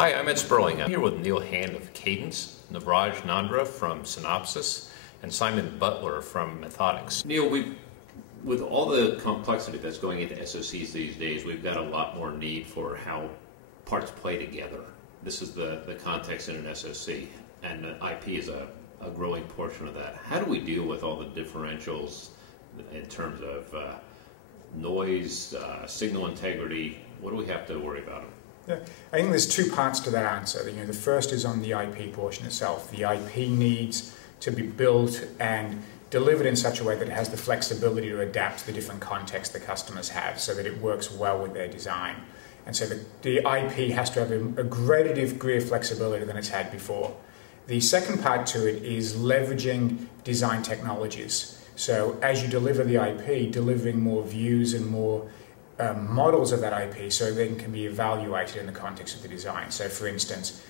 Hi, I'm Ed Sperling. I'm here with Neil Hand of Cadence, Navraj Nandra from Synopsys, and Simon Butler from Methodics. Neil, with all the complexity that's going into SoCs these days, we've got a lot more need for how parts play together. This is the context in an SoC, and IP is a growing portion of that. How do we deal with all the differentials in terms of noise, signal integrity? What do we have to worry about? Yeah, I think there's two parts to that answer. The first is on the IP portion itself. The IP needs to be built and delivered in such a way that it has the flexibility to adapt to the different contexts the customers have so that it works well with their design. And so the IP has to have a greater degree of flexibility than it's had before. The second part to it is leveraging design technologies. So as you deliver the IP, delivering more views and more models of that IP so they can be evaluated in the context of the design. So for instance,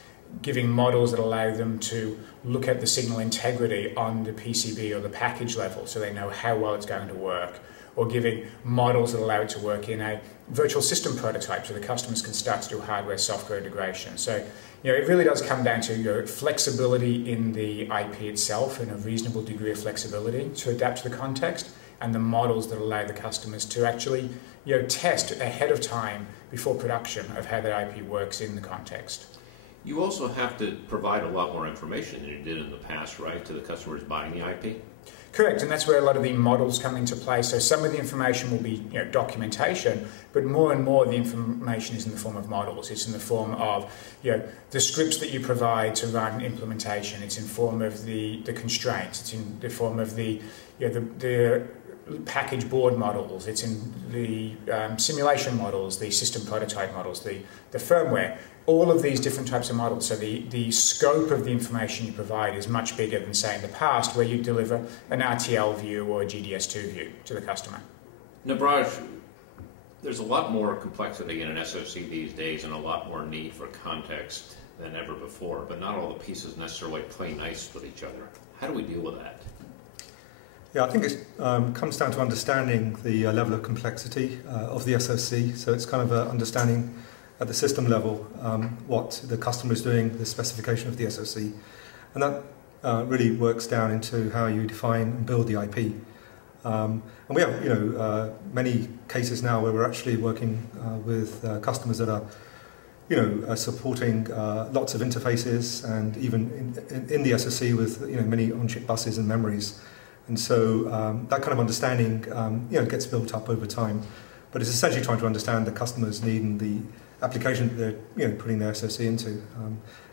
giving models that allow them to look at the signal integrity on the PCB or the package level so they know how well it's going to work, or giving models that allow it to work in a virtual system prototype so the customers can start to do hardware-software integration. So it really does come down to flexibility in the IP itself and a reasonable degree of flexibility to adapt to the context, and the models that allow the customers to actually test ahead of time before production of how that IP works in the context. You also have to provide a lot more information than you did in the past, right, to the customers buying the IP? Correct, and that's where a lot of the models come into play. So some of the information will be documentation, but more and more the information is in the form of models. It's in the form of the scripts that you provide to run implementation. It's in form of the constraints. It's in the form of the package board models. It's in the simulation models, the system prototype models, the firmware. All of these different types of models. So the scope of the information you provide is much bigger than, say, in the past, where you deliver an RTL view or a GDS2 view to the customer. Navraj, there's a lot more complexity in an SoC these days and a lot more need for context than ever before, but not all the pieces necessarily play nice with each other. How do we deal with that? Yeah, I think it comes down to understanding the level of complexity of the SoC. So it's kind of understanding at the system level what the customer is doing, the specification of the SoC. And that really works down into how you define and build the IP. And we have many cases now where we're actually working with customers that are supporting lots of interfaces, and even in the SoC with many on-chip buses and memories. And so that kind of understanding gets built up over time. But it's essentially trying to understand the customer's need and the application that they're putting their SoC into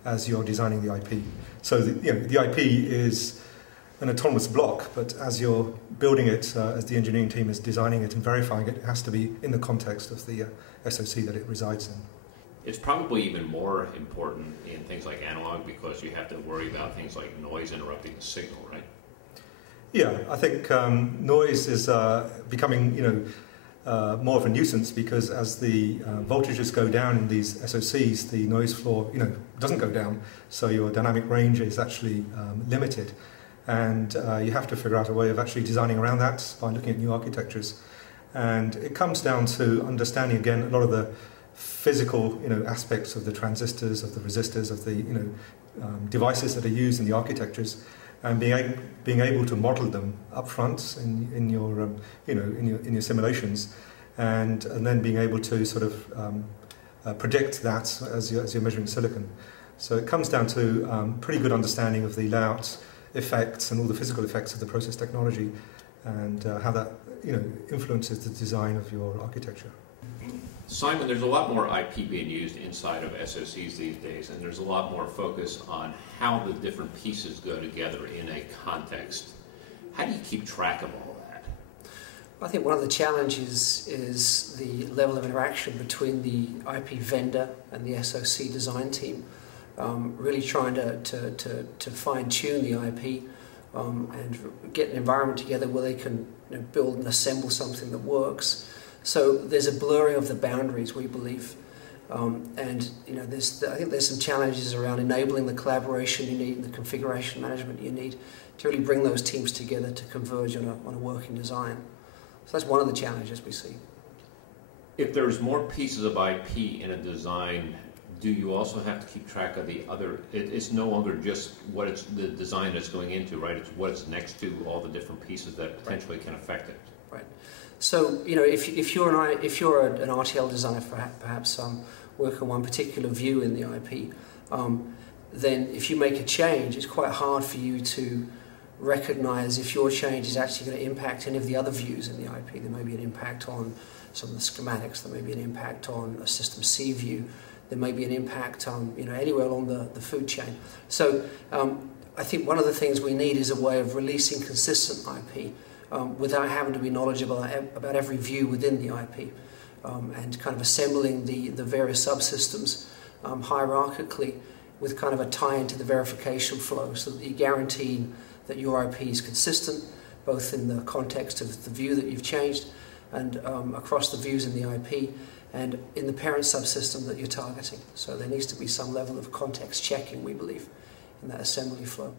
as you're designing the IP. So the IP is an autonomous block, but as you're building it, as the engineering team is designing it and verifying it, it has to be in the context of the SoC that it resides in. It's probably even more important in things like analog because you have to worry about things like noise interrupting the signal, right? Yeah, I think noise is becoming more of a nuisance, because as the voltages go down in these SoCs, the noise floor doesn't go down, so your dynamic range is actually limited, and you have to figure out a way of actually designing around that by looking at new architectures. And it comes down to understanding again a lot of the physical aspects of the transistors, of the resistors, of the devices that are used in the architectures, and being able to model them up front in your simulations, and then being able to sort of predict that as you're measuring silicon. So it comes down to pretty good understanding of the layout effects and all the physical effects of the process technology, and how that influences the design of your architecture. Simon, there's a lot more IP being used inside of SoCs these days, and there's a lot more focus on how the different pieces go together in a context. How do you keep track of all that? I think one of the challenges is the level of interaction between the IP vendor and the SoC design team, really trying to fine-tune the IP and get an environment together where they can build and assemble something that works. So there's a blurring of the boundaries, we believe, and I think there's some challenges around enabling the collaboration you need and the configuration management you need to really bring those teams together to converge on a working design. So that's one of the challenges we see. If there's more pieces of IP in a design, do you also have to keep track of the other? It's no longer just what it's the design that's going into, right? It's what it's next to, all the different pieces that potentially can affect it. Right. So if you're an RTL designer, perhaps work on one particular view in the IP, then if you make a change, it's quite hard for you to recognize if your change is actually going to impact any of the other views in the IP. There may be an impact on some of the schematics. There may be an impact on a System C view. There may be an impact on anywhere along the food chain. So I think one of the things we need is a way of releasing consistent IP without having to be knowledgeable about every view within the IP, and kind of assembling the various subsystems hierarchically with kind of a tie into the verification flow, so that you guarantee that your IP is consistent, both in the context of the view that you've changed and across the views in the IP and in the parent subsystem that you're targeting. So there needs to be some level of context checking, we believe, in that assembly flow.